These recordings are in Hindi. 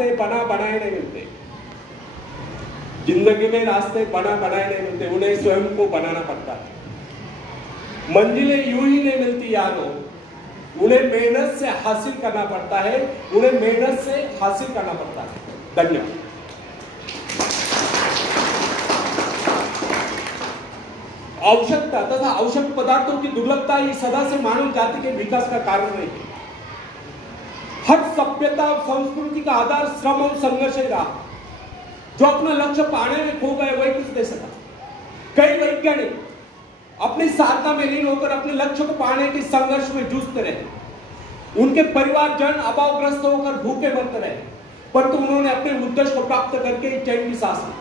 रास्ते बना बनाए नहीं मिलते, जिंदगी में रास्ते बना बनाए नहीं मिलते, उन्हें स्वयं को बनाना पड़ता है। मंजिलें यूं ही नहीं मिलती यारो, उन्हें मेहनत से हासिल करना पड़ता है, उन्हें मेहनत से हासिल करना पड़ता है। धन्यवाद। आवश्यकता तथा आवश्यक पदार्थों की दुर्लभता ही सदा से मानव जाति के विकास का कारण रही है। हर सभ्यता और संस्कृति का आधार श्रम और संघर्ष ही रहा। जो अपना लक्ष्य पाने में खो गए वही कुछ दे सका। कई वैज्ञानिक अपनी साधना में लीन होकर अपने लक्ष्य को पाने के संघर्ष में जूझते रहे। उनके परिवारजन अभावग्रस्त होकर भूखे मरते रहे, परंतु उन्होंने अपने उद्देश्य को प्राप्त करके चैन की सांस ली।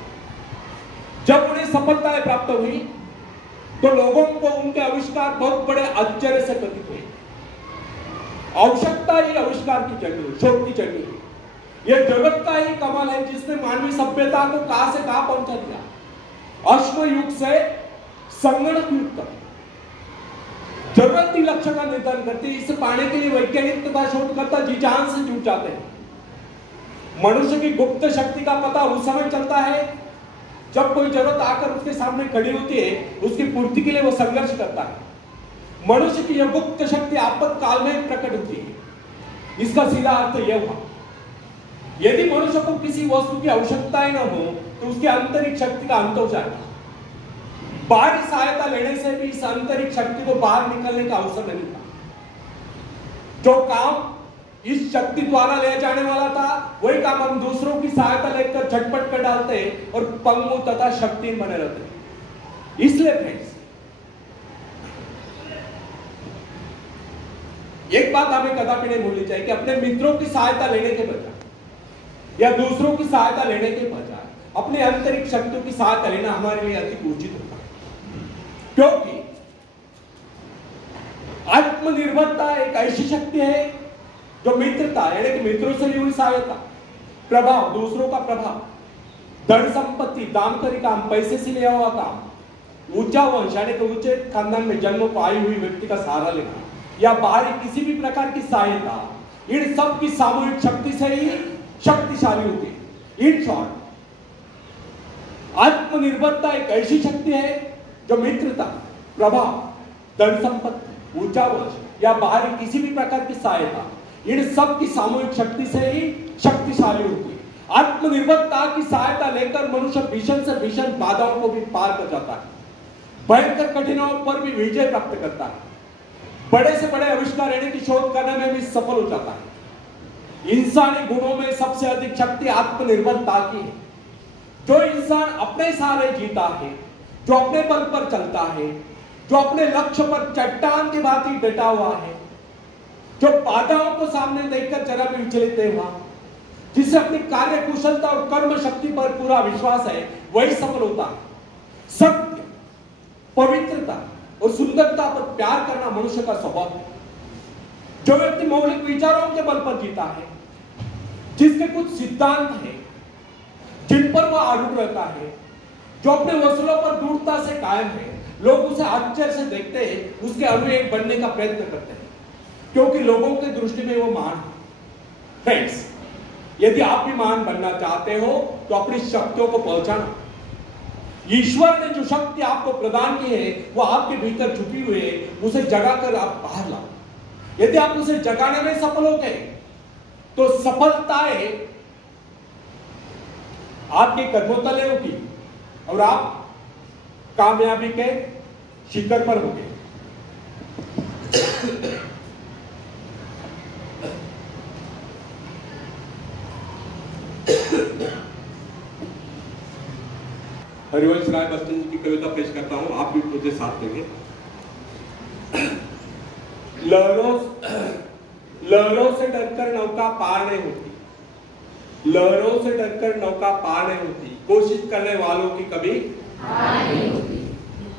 जब उन्हें सफलताएं प्राप्त हुई तो लोगों को उनके आविष्कार बहुत बड़े आश्चर्य से प्रतीत हुए। आवश्यकता ही आविष्कार की जड़ी है, शोध की जड़ी है। यह जगत का ही कमाल है जिसने मानवीय सभ्यता को कहां से कहां पहुंचा दिया। अश्व युग से संगणक युग तक जरूरत ही लक्ष्य का निर्धारण करती है। इसे पाने के लिए वैज्ञानिक तथा शोधकर्ता जी जान से जुट जाते हैं। मनुष्य की गुप्त शक्ति का पता उस समय चलता है जब कोई जरूरत आकर उसके सामने खड़ी होती है, उसकी पूर्ति के लिए वो संघर्ष करता है। मनुष्य की यह गुप्त शक्ति आपातकाल में प्रकट होती है। इसका सीधा अर्थ यह हुआ, यदि मनुष्य को किसी वस्तु की आवश्यकता ही न हो तो उसकी आंतरिक शक्ति का अंत हो जाएगा। बाहरी सहायता लेने से भी इस आंतरिक शक्ति को बाहर निकलने का अवसर नहीं मिलता। जो काम इस शक्ति द्वारा ले जाने वाला था, वही काम हम दूसरों की सहायता लेकर झटपट कर डालते हैं और पंगु तथा शक्तिहीन बने रहते हैं। इसलिए फ्रेंड्स, एक बात हमें कदापि नहीं भूलनी चाहिए कि अपने मित्रों की सहायता लेने के बजाय या दूसरों की सहायता लेने के बजाय अपने आंतरिक शक्तियों की सहायता लेना हमारे लिए अति उचित होता है। क्योंकि आत्मनिर्भरता एक ऐसी शक्ति है जो मित्रता यानी कि मित्रों से ली हुई सहायता, प्रभाव, दूसरों का प्रभाव, धन संपत्ति, दामकरी काम, पैसे से लिया हुआ काम, ऊंचा वंश यानी कि ऊंचे खानदान में जन्म को आई हुई व्यक्ति का सहारा लेना या बाहरी किसी भी प्रकार की सहायता, इन सब की सामूहिक शक्ति से ही शक्तिशाली होती है। इन शॉर्ट, आत्मनिर्भरता एक ऐसी शक्ति है जो मित्रता, प्रभाव, धन संपत्ति, ऊंचा वंश या बाहरी किसी भी प्रकार की सहायता, इन सब की सामूहिक शक्ति से ही शक्तिशाली होती है। आत्मनिर्भरता की सहायता लेकर मनुष्य भीषण से भीषण बाधाओं को भी पार कर जाता है, भयंकर कठिनाइयों पर भी विजय प्राप्त करता है, बड़े से बड़े आविष्कार यानी कि शोध करने में भी सफल हो जाता है। इंसानी गुणों में सबसे अधिक शक्ति आत्मनिर्भरता की है। जो इंसान अपने सहारे जीता है, जो अपने बल पर चलता है, जो अपने लक्ष्य पर चट्टान की भांति डटा हुआ है, जो बाधाओं को सामने देखकर जरा भी विचलित नहीं हुआ, जिसे अपनी कार्य कुशलता और कर्म शक्ति पर पूरा विश्वास है, वही सफल होता है। सत्य, पवित्रता और सुंदरता पर प्यार करना मनुष्य का स्वभाव है। जो व्यक्ति मौलिक विचारों के बल पर जीता है, जिसके कुछ सिद्धांत हैं जिन पर वह आरूढ़ रहता है, जो अपने वसूलों पर दृढ़ता से कायम है, लोग उसे आश्चर्य से देखते हैं, उसके अनुयायी बनने का प्रयत्न करते हैं, क्योंकि लोगों की दृष्टि में वो महान है। फ्रेंड्स, यदि आप भी महान बनना चाहते हो तो अपनी शक्तियों को पहचानो। ईश्वर ने जो शक्ति आपको प्रदान की है वो आपके भीतर छुपी हुई है, उसे जगाकर आप बाहर लाओ। यदि आप उसे जगाने में सफल हो गए तो सफलताएं आपके कदमों तले होगी और आप कामयाबी के शिखर पर होंगे। हरिवंश राय बच्चन जी की कविता पेश करता हूं, आप भी मुझे साथ देंगे। लहरों से डरकर नौका पार नहीं होती, लहरों से डरकर नौका पार नहीं होती, कोशिश करने वालों की कभी हार नहीं होती।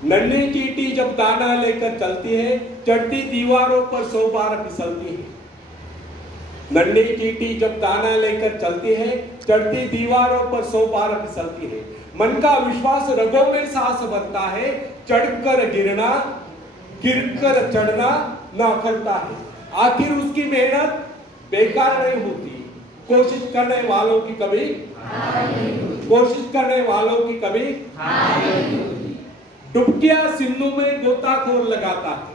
नन्ही चींटी जब दाना लेकर चलती है, चढ़ती दीवारों पर 100 बार फिसलती है। नन्ही चींटी जब दाना लेकर चलती है, चढ़ती दीवारों पर 100 बार फिसलती है। मन का विश्वास रगों में सांस भरता है, चढ़कर गिरना, गिरकर चढ़ना न करता है। आखिर उसकी मेहनत बेकार नहीं होती, कोशिश करने वालों की कभी कोशिश करने वालों की कभी डुबकियां सिंधु में गोताखोर लगाता है,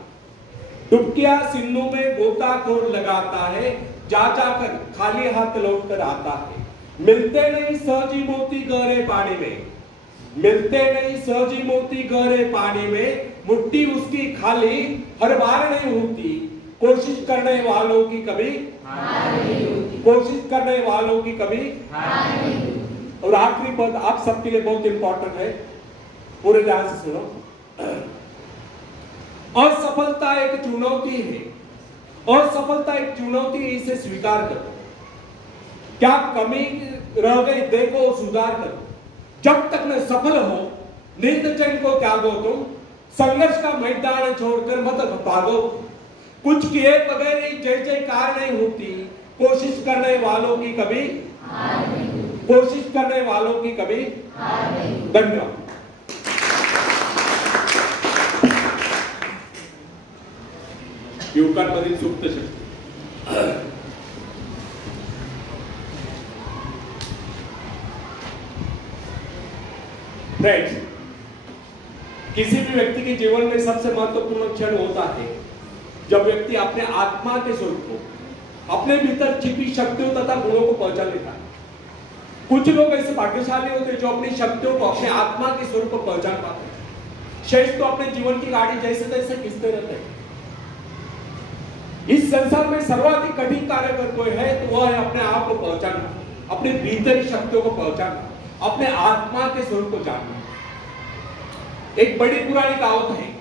डुबकियां सिंधु में गोताखोर लगाता है, जा जाकर खाली हाथ लौट कर आता है। मिलते नहीं सहजी मोती गहरे पानी में, मिलते नहीं सहजी मोती गहरे पानी में, मुट्ठी उसकी खाली हर बार नहीं होती, कोशिश करने वालों की कभी कोशिश करने वालों की कभी। और आखिरी पद आप सबके लिए बहुत इंपॉर्टेंट है, पूरे ध्यान से सुनो। असफलता एक चुनौती है, असफलता एक चुनौती है, इसे स्वीकार करो। क्या कमी रह गई देखो, सुधार करो। जब तक न सफल हो नींद चैन को त्यागो, तुम संघर्ष का मैदान छोड़कर मत भागो। कुछ किए बगैर ही जय जयकार नहीं होती, कोशिश करने वालों की कभी कोशिश करने वालों की कभी। धन्यवाद। युवकांमधील सुप्त शक्ती। फ्रेंड्स, किसी भी व्यक्ति के जीवन में सबसे महत्वपूर्ण क्षण होता है जब व्यक्ति अपने आत्मा के स्वरूप को, अपने भीतर छिपी शक्तियों तथा गुणों को पहचान लेता है। कुछ लोग ऐसे भाग्यशाली होते हैं जो अपनी शक्तियों को, अपने आत्मा के स्वरूप को पहचान पाते हैं। शेष तो अपने जीवन की गाड़ी जैसे तैसे खींचते रहते हैं। इस संसार में सर्वाधिक कठिन कार्य अगर कोई है तो वह है अपने आप को पहचानना, अपने भीतरी शक्तियों को पहचानना, अपने आत्मा के स्वरूप को जानना। एक बड़ी पुरानी कहावत है,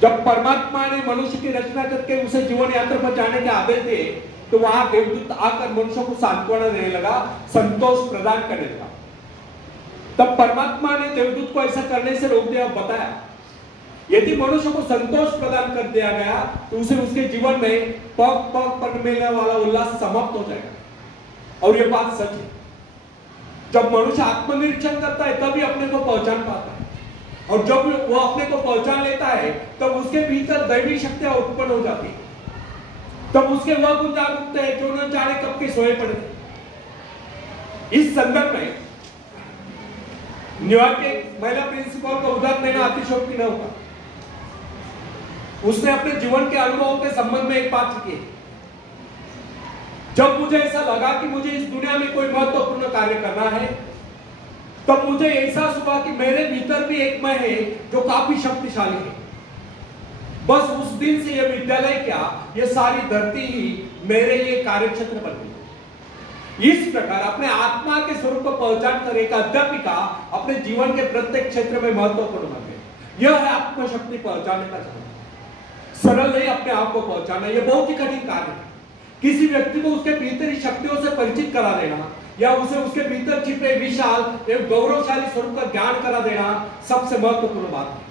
जब परमात्मा ने मनुष्य की रचना करके उसे जीवन यात्रा पर जाने के आदेश दिए तो वहां देवदूत आकर मनुष्य को सांत्वना देने लगा, संतोष प्रदान करने लगा। तब परमात्मा ने देवदूत को ऐसा करने से रोक दिया, बताया यदि मनुष्य को संतोष प्रदान कर दिया गया तो उसे उसके जीवन में पग पग पर मिलने वाला उल्लास समाप्त हो जाएगा। और यह बात सच है। जब मनुष्य आत्मनिरीक्षण करता है तभी अपने को पहचान पाता है, और जब वो अपने को पहचान लेता है तब उसके भीतर दैवी शक्तियां उत्पन्न हो जाती है। तब उसके वह गुण जाग उठते हैं जो न जाने कब के सोए पड़े थे। इस संदर्भ में न्यूयॉर्क के महिला प्रिंसिपल का उदाहरण देना अतिशयोक्ति न होगा। उसने अपने जीवन के अनुभवों के संबंध में एक बात लिखी है, जब मुझे ऐसा लगा कि मुझे इस दुनिया में कोई महत्वपूर्ण कार्य करना है तब मुझे एहसास हुआ कि मेरे भीतर भी एक मैं है जो काफी शक्तिशाली है। बस उस दिन से यह विद्यालय क्या, यह सारी धरती ही मेरे लिए कार्यक्षेत्र बन गई। इस प्रकार अपने आत्मा के स्वरूप को पहचान कर एक अध्यापिका अपने जीवन के प्रत्येक क्षेत्र में महत्वपूर्ण बन गई। यह है आत्मशक्ति पहचानने का समय। सरल नहीं अपने आप को पहचाना, यह बहुत ही कठिन कार्य है। किसी व्यक्ति को उसके भीतरी शक्तियों से परिचित करा देना या उसे उसके भीतर छिपे विशाल एवं गौरवशाली स्वरूप का ज्ञान करा देना सबसे महत्वपूर्ण बात है।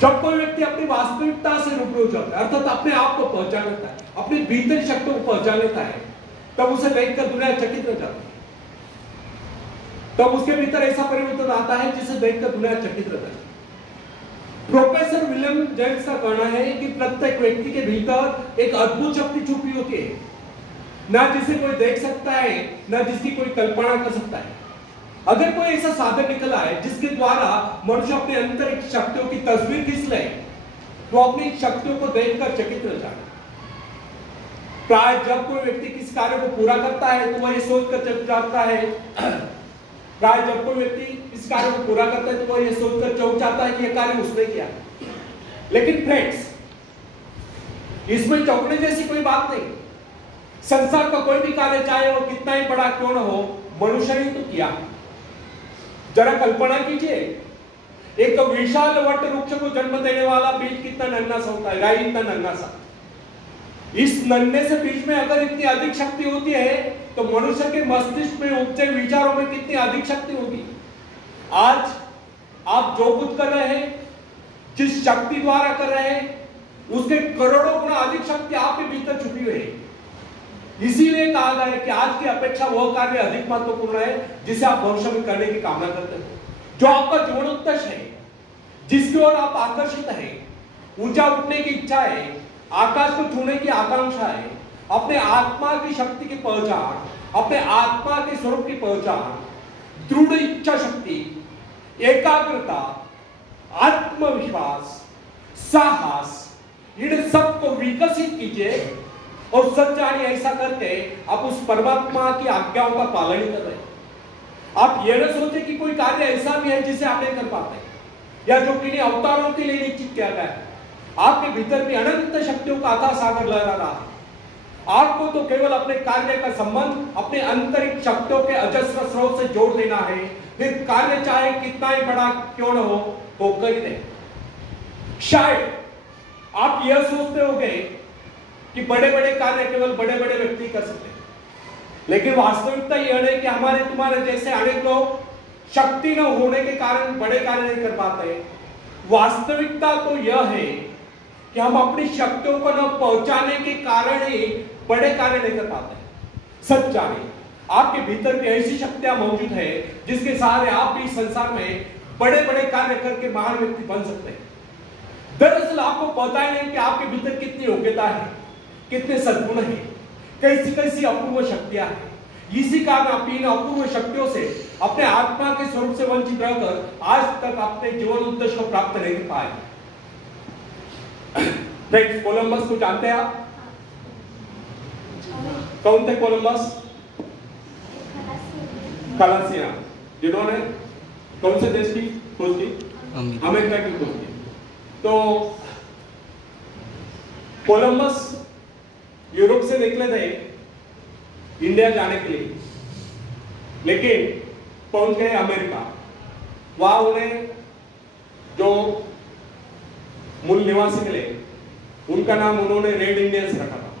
जब कोई व्यक्ति अपनी वास्तविकता से रूबरू होता है, अर्थात अपने आप को पहचान लेता है, अपनी भीतरी शक्तियों को पहचान लेता है, तब उसे देखकर दुनिया चकित रह जाती है। तब उसके भीतर ऐसा परिवर्तन आता है जिसे देखकर दुनिया चकित रहता है। प्रोफेसर विलियम जेम्स का कहना है कि प्रत्येक व्यक्ति के भीतर एक अद्भुत शक्ति छुपी होती है, ना जिसे कोई देख सकता है, ना जिसकी कोई कल्पना कर सकता है। अगर कोई ऐसा साधन निकला है जिसके द्वारा मनुष्य अपने आंतरिक शक्तियों की तस्वीर खींच ले, तो अपनी शक्तियों को देखकर चकित रह जाए। प्राय जब कोई व्यक्ति किसी कार्य को पूरा करता है तो वह ये सोचकर चौंक जाता है, प्राय जब कोई व्यक्ति इस कार्य को पूरा करता है तो वह ये सोचकर चौंक जाता है कि यह कार्य उसने किया। लेकिन फ्रेंड्स, इसमें चौंकने जैसी कोई बात नहीं। संसार का कोई भी कार्य, चाहे वो कितना ही बड़ा क्यों न हो, मनुष्य ने तो किया। जरा कल्पना कीजिए, एक तो विशाल वट वृक्ष को जन्म देने वाला बीज कितना नन्हा सा होता है, राई इतना नन्हा सा। इस नन्हे से बीज में अगर इतनी अधिक शक्ति होती है तो मनुष्य के मस्तिष्क में उपजे विचारों में कितनी अधिक शक्ति होगी। आज आप जो कुछ कर रहे हैं, जिस शक्ति द्वारा कर रहे हैं, उसके करोड़ों गुना अधिक शक्ति आपके भीतर छुपी हुई है। इसीलिए कहा गया है कि आज की अपेक्षा वह कार्य अधिक महत्वपूर्ण है जिसे आप भविष्य में करने की कामना करते हैं, जो आपका जीवनोत्कर्ष है, जिसकी ओर आप आकर्षित है, ऊंचा उठने की इच्छा है, आकाश को छूने की आकांक्षा है, अपने आत्मा की शक्ति की पहचान, अपने आत्मा के स्वरूप की पहचान, दृढ़ इच्छा शक्ति, एकाग्रता, आत्मविश्वास, साहस, इन सबको विकसित कीजिए और सच जानिए ऐसा करके आप उस परमात्मा की आज्ञाओं का पालन कर रहे हैं। आप यह न सोचे कि कोई कार्य ऐसा भी है जिसे आप नहीं कर पाते या जो किन्हीं अवतारों के लिए निश्चित किया गया है। आपके भीतर भी अनंत शक्तियों का अथाह सागर लहरा रहा है। आपको तो केवल अपने कार्य का संबंध अपने आंतरिक शक्तियों के अजस्र स्रोत से जोड़ देना है, फिर कार्य चाहे कितना ही बड़ा क्यों न हो वो कर ही दे। शायद आप यह सोचते होंगे कि बड़े बड़े कार्य केवल बड़े बड़े व्यक्ति कर सकते हैं, लेकिन वास्तविकता यह नहीं कि हमारे तुम्हारे जैसे अनेक लोग शक्ति न होने के कारण बड़े कार्य नहीं कर पाते। वास्तविकता तो यह है कि हम अपनी शक्तियों को न पहुंचाने के कारण ही बड़े कार्य नहीं कर पाते। सच जानिए आपके भीतर भी ऐसी शक्तियां मौजूद है जिसके सहारे आप भी संसार में बड़े बड़े कार्य करके महान व्यक्ति बन सकते हैं। दरअसल आपको पता ही नहीं कि आपके भीतर कितनी योग्यता है, कितने सद्गुण है, कैसी कैसी अपूर्व शक्तियां हैं। इसी कारण आप इन अपूर्व शक्तियों से अपने आत्मा के स्वरूप से वंचित रहकर आज तक अपने जीवन उद्देश्य को प्राप्त नहीं कर पाए। कोलंबस को जानते हैं आप? कौन थे कोलंबस? खलासिया, जिन्होंने कौन से देश की खोज की? अमेरिका की खोज की। तो कोलंबस यूरोप से निकले थे इंडिया जाने के लिए, लेकिन पहुंच गए अमेरिका। वहां उन्हें जो मूल निवासी मिले उनका नाम उन्होंने रेड इंडियंस रखा था।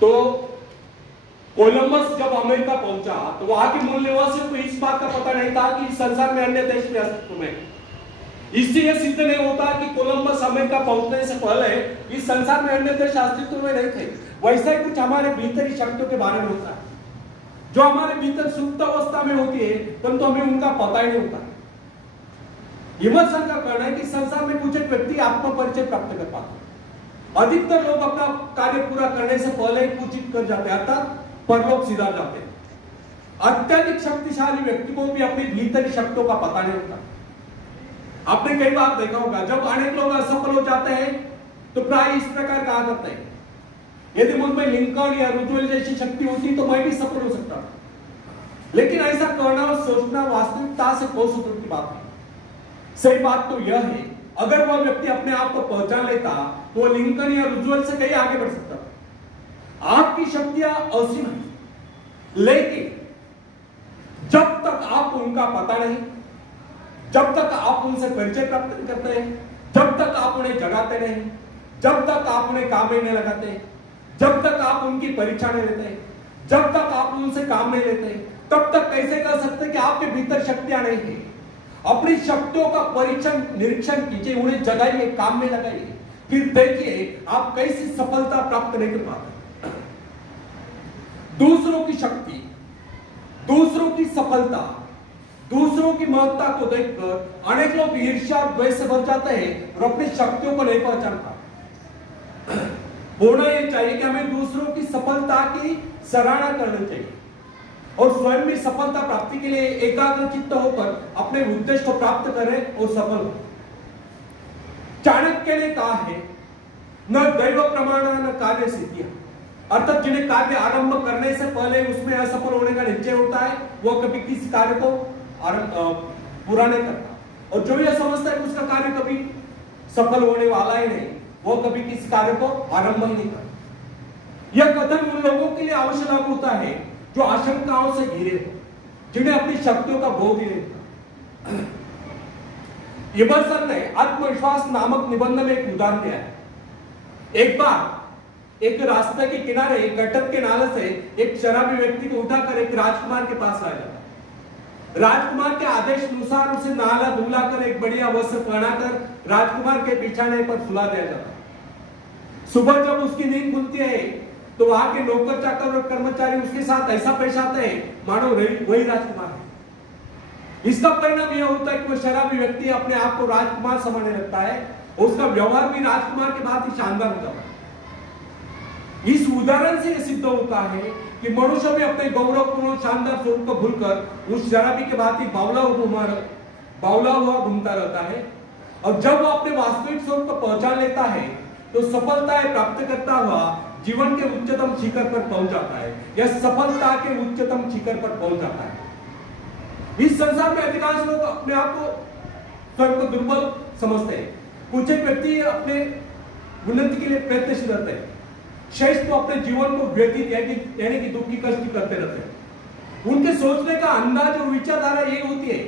तो कोलंबस जब अमेरिका पहुंचा तो वहां के मूल निवासियों को इस बात का पता नहीं था कि संसार में अन्य देश भी अस्तित्व में। इसलिए सिद्ध नहीं होता कि कोलंबस अमेरिका पहुंचने से पहले इस संसार में अन्य देश अस्तित्व में नहीं थे। वैसा ही कुछ हमारे भीतर की शक्तियों के बारे में होता है जो हमारे भीतर सुप्त अवस्था में होती है, परंतु हमें उनका पता ही नहीं होता। विमर्शन का कहना है कि संसार में कुछ एक व्यक्ति आत्म परिचय प्राप्त कर पाते। अधिकतर लोग अपना कार्य पूरा करने से पहले पूजित कर जाते हैं, अर्थात परलोक सीधा जाते हैं। अत्यधिक शक्तिशाली व्यक्ति को भी अपनी भीतर शक्तियों का पता नहीं होता। आपने कई बार देखा होगा जब अनेक लोग असफल हो जाते हैं तो प्राय इस प्रकार कहा करते हैं, यदि मुझ में लिंकन या रुजवेल जैसी शक्ति होती तो मैं भी सफल हो सकता। लेकिन ऐसा कहना और सोचना वास्तविकता से कोस दूर की बात है। सही बात तो यह है, अगर वह व्यक्ति अपने आप को पहचान लेता तो वह लिंकन या रुजवेल से कहीं आगे बढ़ सकता। आपकी शक्तियां असीम है, लेकिन जब तक आपको उनका पता नहीं, जब तक आप उनसे परिचय प्राप्त नहीं करते हैं, जब तक आप उन्हें जगाते नहीं, जब तक आप उन्हें काम में नहीं लगाते, जब तक आप उनकी परीक्षा नहीं लेते, जब तक आप उनसे काम नहीं लेते, तब तक कैसे कर सकते कि आपके भीतर शक्तियां नहीं है। अपनी शक्तियों का परीक्षण निरीक्षण कीजिए, उन्हें जगाइए, काम में लगाइए, फिर देखिए आप कैसी सफलता प्राप्त नहीं कर पाते। दूसरों की शक्ति, दूसरों की सफलता, दूसरों की महत्ता को देखकर अनेक लोग ईर्ष्या और द्वेष से भर जाते हैं और अपनी शक्तियों को नहीं पहचान पाते। होना यह चाहिए कि हमें दूसरों की सफलता की सराहना करनी चाहिए और स्वयं भी सफलता प्राप्ति के लिए एकाग्र चित्त होकर अपने उद्देश्य को प्राप्त करें और सफल हो। चाणक्य ने कहा है, न दैव प्रमाण न कार्य सिद्धियां, अर्थात जिन्हें कार्य आरंभ करने से पहले उसमें असफल होने का निश्चय होता है वह कभी किसी कार्य को पूरा नहीं करता, और जो यह समझता है कि उसका कार्य कभी सफल होने वाला ही नहीं, वह कभी किसी कार्य को आरंभ ही नहीं करता। यह कथन उन लोगों के लिए अवश्य लागू होता है जो आशंकाओं से घिरे हो, जिन्हें अपनी शक्तियों का बोध ही नहीं था। इमर्सन ने आत्मविश्वास नामक निबंध में एक उदाहरण दिया है। एक बार एक रास्ते के किनारे एक गटक के नाले से एक शराबी व्यक्ति को उठाकर एक राजकुमार के पास लाया जाता। राजकुमार के आदेश अनुसार उसे नहला धुलाकर एक बढ़िया वस्त्र पहनाकर राजकुमार के बिछाने पर सुला दिया जाता। सुबह जब उसकी नींद खुलती है तो वहां के नौकर चाकर और कर्मचारी उसके साथ ऐसा पेश आते हैं मानो वही राजकुमार है। इसका परिणाम यह होता है कि वह शराबी व्यक्ति अपने आप को राजकुमार समझने लगता है और उसका व्यवहार भी राजकुमार के बाद ही शानदार हो जाता है। इस उदाहरण से यह सिद्ध होता है कि मनुष्य भी अपने गौरवपूर्ण शानदार स्वरूप को भूलकर उस शराबी के भांति बावला हुआ घूमता रहता है। और जब वो अपने वास्तविक स्वरूप को पहचान लेता है तो सफलताएं प्राप्त करता हुआ जीवन के उच्चतम शिखर पर पहुंच जाता है, या सफलता के उच्चतम शिखर पर पहुंच जाता है। इस संसार में अधिकांश लोग अपने आप को स्वयं को दुर्बल समझते हैं। कुछ एक व्यक्ति अपने उन्नति के लिए प्रयत्नशील रहते हैं, शेष तो अपने जीवन को व्यतीत यानी कि दुख की कष्ट करते रहते हैं। उनके सोचने का अंदाज और विचारधारा ये होती है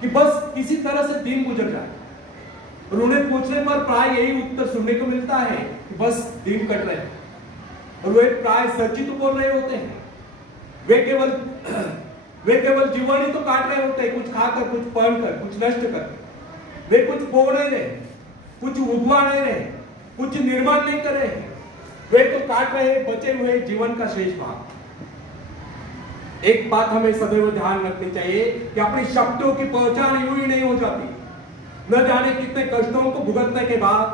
कि बस किसी तरह से दिन गुजर जाए, और उन्हें पूछने पर प्राय यही उत्तर सुनने को मिलता है कि बस दिन कट रहे हैं। और वे प्राय सच ही तो बोल रहे होते हैं। वे केवल जीवन ही तो काट रहे होते हैं, कुछ खाकर, कुछ पहनकर, कुछ नष्ट कर। वे कुछ बो नहीं रहे, कुछ उगवा नहीं रहे, कुछ निर्माण नहीं कर रहे, वे तो काट रहे बचे हुए जीवन का शेष भाग। एक बात हमें सदैव ध्यान रखनी चाहिए कि अपनी शक्तियों की पहचान यूं ही नहीं हो जाती। न जाने कितने कष्टों को भुगतने के बाद,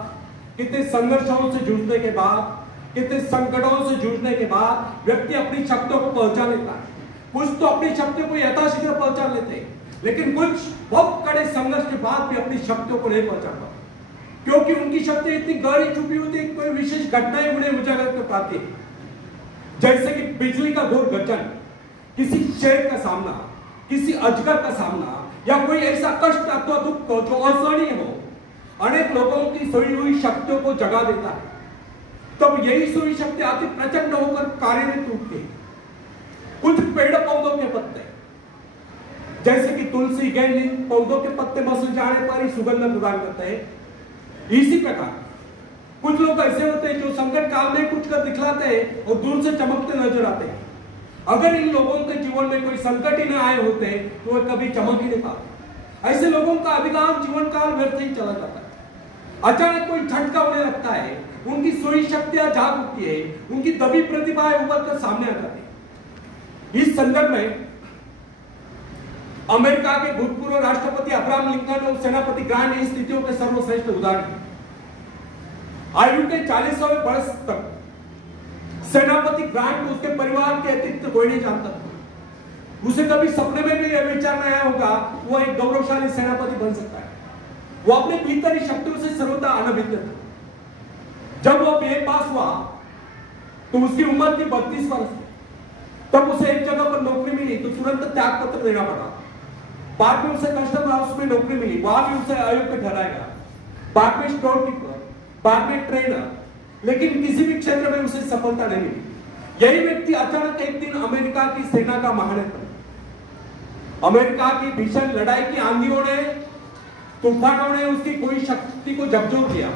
कितने संघर्षों से जूझने के बाद, कितने संकटों से जूझने के बाद व्यक्ति अपनी शक्तियों को पहचान लेता है। कुछ तो अपनी शक्तियों को यथाशीघ्र पहचान लेते हैं, लेकिन कुछ बहुत कड़े संघर्ष के बाद भी अपनी शक्तियों को नहीं पहचान पाते, क्योंकि उनकी शक्ति इतनी गहरी छुपी होती है, कोई विशेष घटनाएं उन्हें उजागर कर पाती है। जैसे कि बिजली का घोर गर्जन, किसी शेर का सामना, किसी अजगर का सामना, या कोई ऐसा कष्ट अथवा दुख जो असहनीय हो, अनेक लोगों की सोई हुई शक्तियों को जगा देता है। तब यही सोई शक्ति अति प्रचंड होकर कार्यरत होती है। कुछ पेड़ पौधों के पत्ते, जैसे कि तुलसी, गेंद, पौधों के पत्ते मसल जाने पर ही सुगंध प्रदान करते हैं। इसी प्रकार कुछ लोग ऐसे होते हैं जो संकट काल में कुछ कर दिखलाते हैं और दूर से चमकते नजर आते हैं। अगर इन लोगों के जीवन में कोई संकट ही न आए होते तो वे कभी चमक ही नहीं पाते। ऐसे लोगों का अधिकांश जीवन काल व्यर्थ ही चला जाता है। अचानक कोई झटका उन्हें लगता है, उनकी सोई शक्तियां जाग उठती है, उनकी दबी प्रतिभाएं उभर कर सामने आ जाती है। इस संदर्भ में अमेरिका के भूतपूर्व राष्ट्रपति अब्राहम लिंकन और सेनापति ग्रांट इन स्थितियों के सर्वश्रेष्ठ उदाहरण है। आयु के 40वें वर्ष तक सेनापति ग्रांट उसके परिवार के अतिरिक्त कोई नहीं जानता था। उसे कभी सपने में भी यह विचार नहीं आया होगा वह एक गौरवशाली सेनापति बन सकता है। वो अपने भीतर ही शक्तियों से सर्वदा अनभिज्ञ था। जब वह बीए पास हुआ तो उसकी उम्र थी 32 वर्ष। तब उसे एक जगह पर नौकरी मिली तो तुरंत त्याग पत्र देना पड़ा। बाद में उसे कस्टम हाउस में नौकरी मिली, वहां भी उसे अयोग्य ठहराया गया। बाद में स्टोर कीपर, बाद में ट्रेनर, लेकिन किसी भी क्षेत्र में उसे सफलता नहीं मिली। यही व्यक्ति अचानक एक दिन अमेरिका की सेना का महानेता बना। अमेरिका की भीषण लड़ाई की आंधियों ने, तूफानों ने उसकी कोई शक्ति को झकझोर दिया।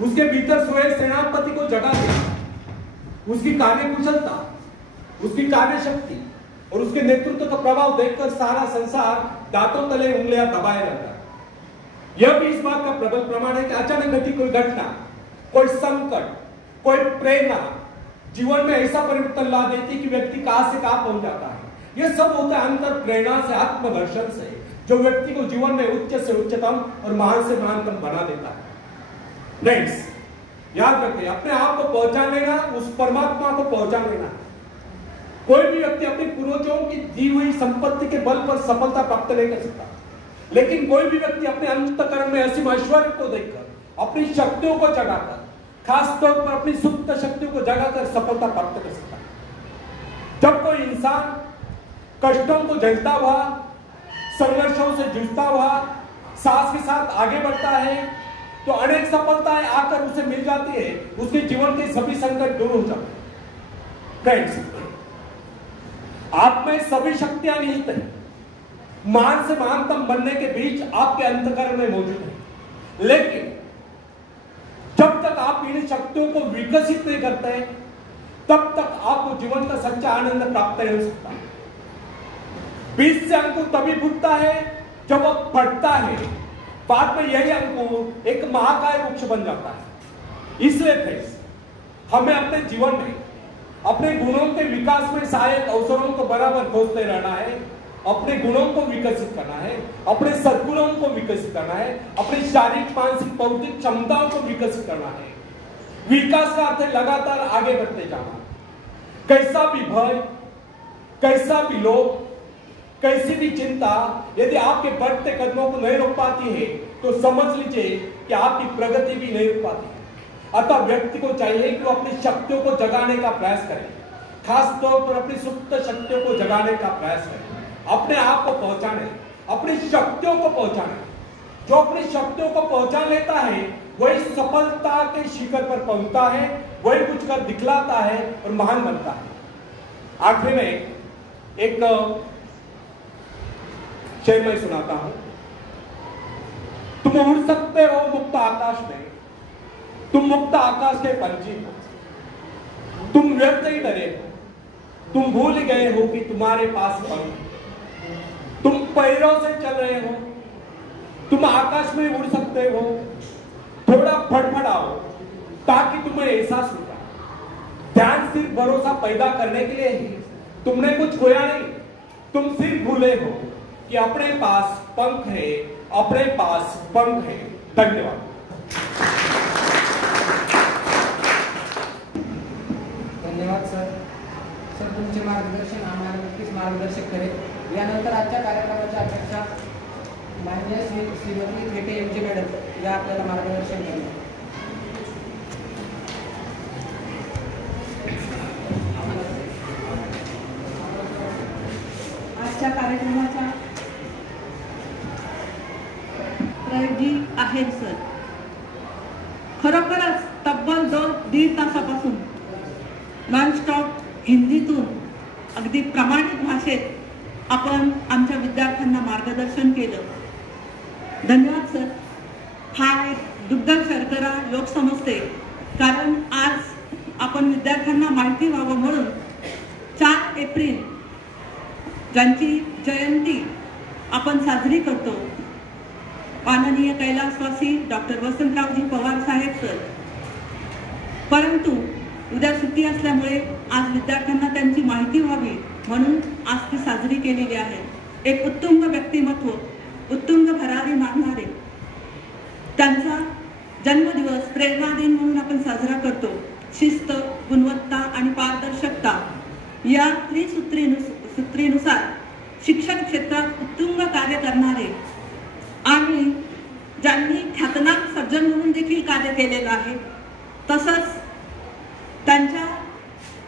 उसके भीतर सोए सेनापति को जगा दिया। उसकी कार्यकुशलता, उसकी कार्य शक्ति और उसके नेतृत्व का प्रभाव देखकर सारा संसार दांतों तले उंगलियां दबाए रहता है। यह भी इस बात का प्रबल प्रमाण है कि अचानक घटी कोई घटना, कोई संकट, कोई प्रेरणा जीवन में ऐसा परिवर्तन ला देती कि व्यक्ति कहां से कहां पहुंच जाता है। यह सब होता है अंतर प्रेरणा से, आत्मघर्षण से, जो व्यक्ति को जीवन में उच्च से उच्चतम और महान से महानतम बना देता है। फ्रेंड्स, याद रखें, अपने आप को पहचान लेना, उस परमात्मा को पहचान लेना। कोई भी व्यक्ति अपने पूर्वजों की दी हुई संपत्ति के बल पर सफलता प्राप्त नहीं कर सकता, लेकिन कोई भी व्यक्ति अपने अंतःकरण में असीम ऐश्वर्य को देखकर, अपनी शक्तियों को जगाकर, खासतौर पर अपनी सुप्त शक्तियों को जगाकर सफलता प्राप्त कर सकता है। जब कोई इंसान कष्टों को झेलता हुआ, संघर्षों से जूझता हुआ साहस के साथ आगे बढ़ता है तो अनेक सफलताएं आकर उसे मिल जाती है। उसके जीवन के सभी संकट दूर हो जाते हैं। फ्रेंड्स, आप में सभी शक्तियां निहित हैं, महान से महानतम बनने के बीच आपके अंतःकरण में मौजूद है। लेकिन जब तक आप इन शक्तियों को विकसित नहीं करते तब तक आपको जीवन का सच्चा आनंद प्राप्त नहीं हो सकता। बीज से अंकुर तभी फूटता है जब वह फटता है, बाद में यही अंकुर एक महाकाय वृक्ष बन जाता है। इसलिए फ्रेंड्स, हमें अपने जीवन में अपने गुणों के विकास में सहायक अवसरों को बराबर खोजते रहना है, अपने गुणों को विकसित करना है, अपने सद्गुणों को विकसित करना है, अपनी शारीरिक, मानसिक, बौद्धिक क्षमताओं को विकसित करना है। विकास का अर्थ है लगातार आगे बढ़ते जाना। कैसा भी भय, कैसा भी लोभ, कैसी भी चिंता यदि आपके बढ़ते कदमों को नहीं रोक पाती है तो समझ लीजिए कि आपकी प्रगति भी नहीं रुक पाती है। अतः व्यक्ति को चाहिए कि वो अपनी शक्तियों को जगाने का प्रयास करे, खास तौर पर अपनी सुप्त शक्तियों को जगाने का प्रयास करे, अपने आप को पहचाने, अपनी शक्तियों को पहचाने। जो अपनी शक्तियों को पहचान लेता है वही सफलता के शिखर पर पहुंचता है, वही कुछ कर दिखलाता है और महान बनता है। आखिर में एक शेर मैं सुनाता हूं। तुम उड़ सकते हो मुक्त आकाश में, तुम मुक्त आकाश के पंछी हो, तुम व्यर्थ ही डरे हो, तुम भूल गए हो कि तुम्हारे पास पंख, तुम पैरों से चल रहे हो, तुम आकाश में उड़ सकते हो। थोड़ा फड़फड़ाओ ताकि तुम्हें एहसास होगा। ध्यान सिर्फ भरोसा पैदा करने के लिए ही, तुमने कुछ खोया नहीं, तुम सिर्फ भूले हो कि अपने पास पंख है, अपने पास पंख है। धन्यवाद। धन्यवाद सर। सर तुमचे मार्गदर्शन आम्हाला नक्कीच मार्गदर्शक करेल। यानंतर आजच्या कार्यक्रमाच्या अध्यक्षा माननीय श्रीमती थेटे एमजी मॅडम या आपल्याला मार्गदर्शन करेल। आजच्या कार्यक्रमाचा त्रयजी आहेर सर। खरोखरच तब्बल 2-1.5 तासापासून नॉनस्टॉप हिंदीतून अगदी प्रमाणित भाषेत आपण आमच्या विद्यार्थ्यांना मार्गदर्शन केलं। धन्यवाद सर। हा एक दुग्धर शर्करा लोक समजते, कारण आज आपण विद्यार्थ्यांना माहिती व्हावं म्हणून 4 एप्रिल ज्यांची जयंती आपण साजरी करतो, माननीय कैलासवासी डॉक्टर वसंतरावजी पवार साहेब सर। परंतु उद्या सुट्टी असल्यामुळे आज विद्यार्थ्यांना त्यांची माहिती व्हावी म्हणून आज ती साजरी केलेली आहे। एक उत्तुंग व्यक्तिमत्व, उत्तुंग भरारी मारणारे, त्यांचा जन्मदिवस प्रेरणा दिन म्हणून आपण साजरा करतो। शिस्त, गुणवत्ता आणि पारदर्शकता या त्रिसूत्रीनुसार शिक्षण क्षेत्रात उत्तुंग कार्य करणारे आणि ज्यांनी ख्यातनाम सज्जन म्हणून देखील कार्य केलेलं आहे, तसंच त्यांच्या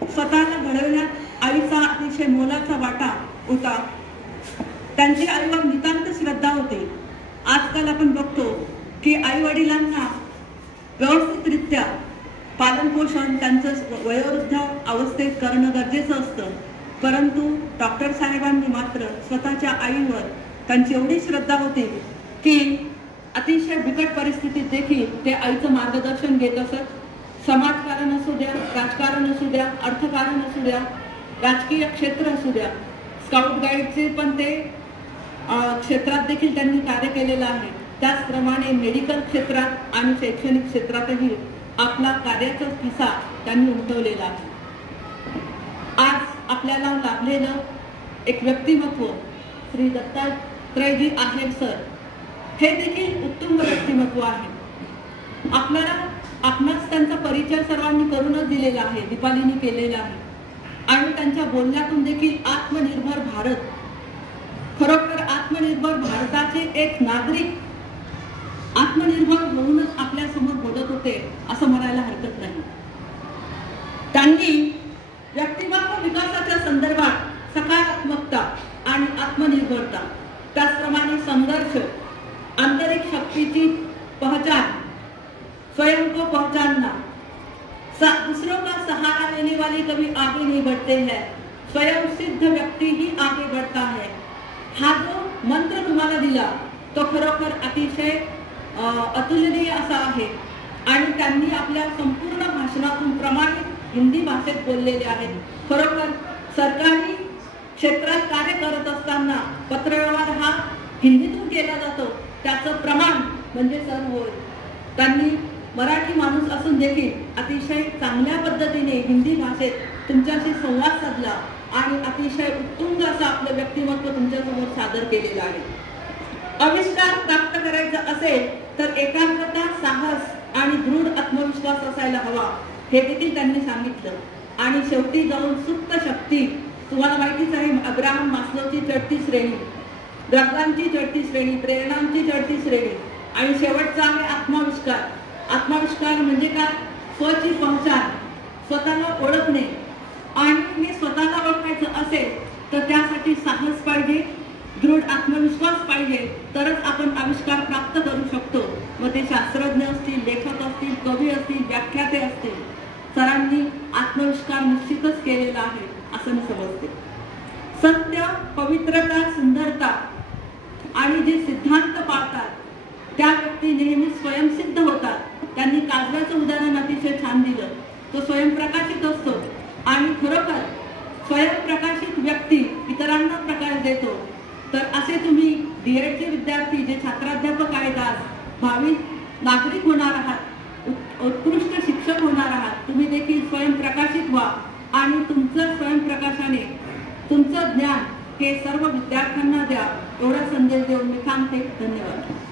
स्वतःला घडवण्यात आईचा अतिशय मोलाचा वाटा होता। त्यांची आईवर नितांत श्रद्धा होती। आजकाल आपण बघतो की आई वडिलांना व्यवस्थितरित्या पालनपोषण त्यांचं वयोवृद्ध अवस्थेत करणं गरजेचं असतं, परंतु डॉक्टर साहेबांनी मात्र स्वतःच्या आईवर त्यांची एवढी श्रद्धा होती की अतिशय बिकट परिस्थितीत देखील ते आईचं मार्गदर्शन घेत असत। समाजकारण असू द्या, राजकारण असू द्या, अर्थकारण असू द्या, राजकीय क्षेत्र असू द्या, स्काउट गाईडचे पण ते क्षेत्रात देखील त्यांनी कार्य केलेलं आहे। त्याचप्रमाणे मेडिकल क्षेत्रात आणि शैक्षणिक क्षेत्रातही आपला कार्याचा ठसा त्यांनी उमटवलेला आहे। आज आपल्याला लाभलेलं एक व्यक्तिमत्व श्री दत्तात्रयजी आहेर सर, हे देखील उत्तुंग व्यक्तिमत्व आहे। आपणास त्यांचा परिचय सर्वांनी करूनच दिलेला आहे, दीपालीनी केलेला आहे आणि त्यांच्या बोलण्यातून देखील आत्मनिर्भर भारत, खरोखर आत्मनिर्भर भारताचे एक नागरिक आत्मनिर्भर होऊनच आपल्या समोर बोलत होते असं म्हणायला हरकत नाही। त्यांनी व्यक्तिमत्व विकासाच्या संदर्भात सकारात्मकता आणि आत्मनिर्भरता, त्याचप्रमाणे संघर्ष, आंतरिक शक्तीची पहचान, स्वयं को पहचानना, दूसरों का सहारा लेने वाले कभी आगे नहीं बढ़ते हैं, स्वयं सिद्ध व्यक्ति ही आगे बढ़ता है, हा जो मंत्र तुम्हाला दिला तो खरोखर अतिशय अतुलनीय असा आहे आणि त्यांनी आपल्या संपूर्ण भाषणातून प्रमाणित हिंदी भाषेत बोललेले आहेत। खरोखर सरकारी क्षेत्रात कार्य करत असताना पत्रव्यवहार हा हिंदीतून केला जातो, त्याचं प्रमाण म्हणजे सर होय। त्यांनी मराठी माणूस असून देखील अतिशय चांगल्या पद्धतीने हिंदी भाषेत तुमच्याशी संवाद साधला आणि अतिशय उत्तुंग असं आपलं व्यक्तिमत्व तुमच्यासमोर सादर केलेलं आहे। आविष्कार प्राप्त करायचा असेल तर एकाग्रता, साहस आणि दृढ आत्मविश्वास असायला हवा हे देखील त्यांनी सांगितलं। आणि शेवटी जाऊन सुप्त शक्ती, तुम्हाला माहितीच आहे अब्राहम मास्लोची चढती श्रेणी, गरजांची चढती श्रेणी, प्रेरणांची चढती श्रेणी, आणि शेवटचा आहे आत्मविष्कार। आत्मविष्कार म्हणजे काय? स्वची पहचान, स्वतःला ओळखणे। आणि हे स्वतःला ओळखायचं असेल तर त्यासाठी साहस पाहिजे, दृढ आत्मविश्वास पाहिजे, तरच आपण आविष्कार प्राप्त करू शकतो। मग ते शास्त्रज्ञ असतील, लेखक असतील, कवी असतील, व्याख्याते असतील, सरांनी आत्मविष्कार निश्चितच केलेला आहे असं मी समजते। सत्य, पवित्रता, सुंदरता आणि जे सिद्धांत पाळतात त्या व्यक्ती नेहमी स्वयंसिद्ध होतात। त्यांनी काजव्याचं उदाहरण अतिशय छान दिलं। तो स्वयंप्रकाशित असतो आणि खरोखर स्वयंप्रकाशित व्यक्ती इतरांना प्रकाश देतो। तर असे तुम्ही DEDचे विद्यार्थी जे छात्राध्यापक आहेत, आज भावी नागरिक होणार आहात, उत्कृष्ट शिक्षक होणार आहात, तुम्ही देखील स्वयंप्रकाशित व्हा आणि तुमचं स्वयंप्रकाशाने तुमचं ज्ञान हे सर्व विद्यार्थ्यांना द्या, एवढा संदेश देऊन मी थांबते। धन्यवाद।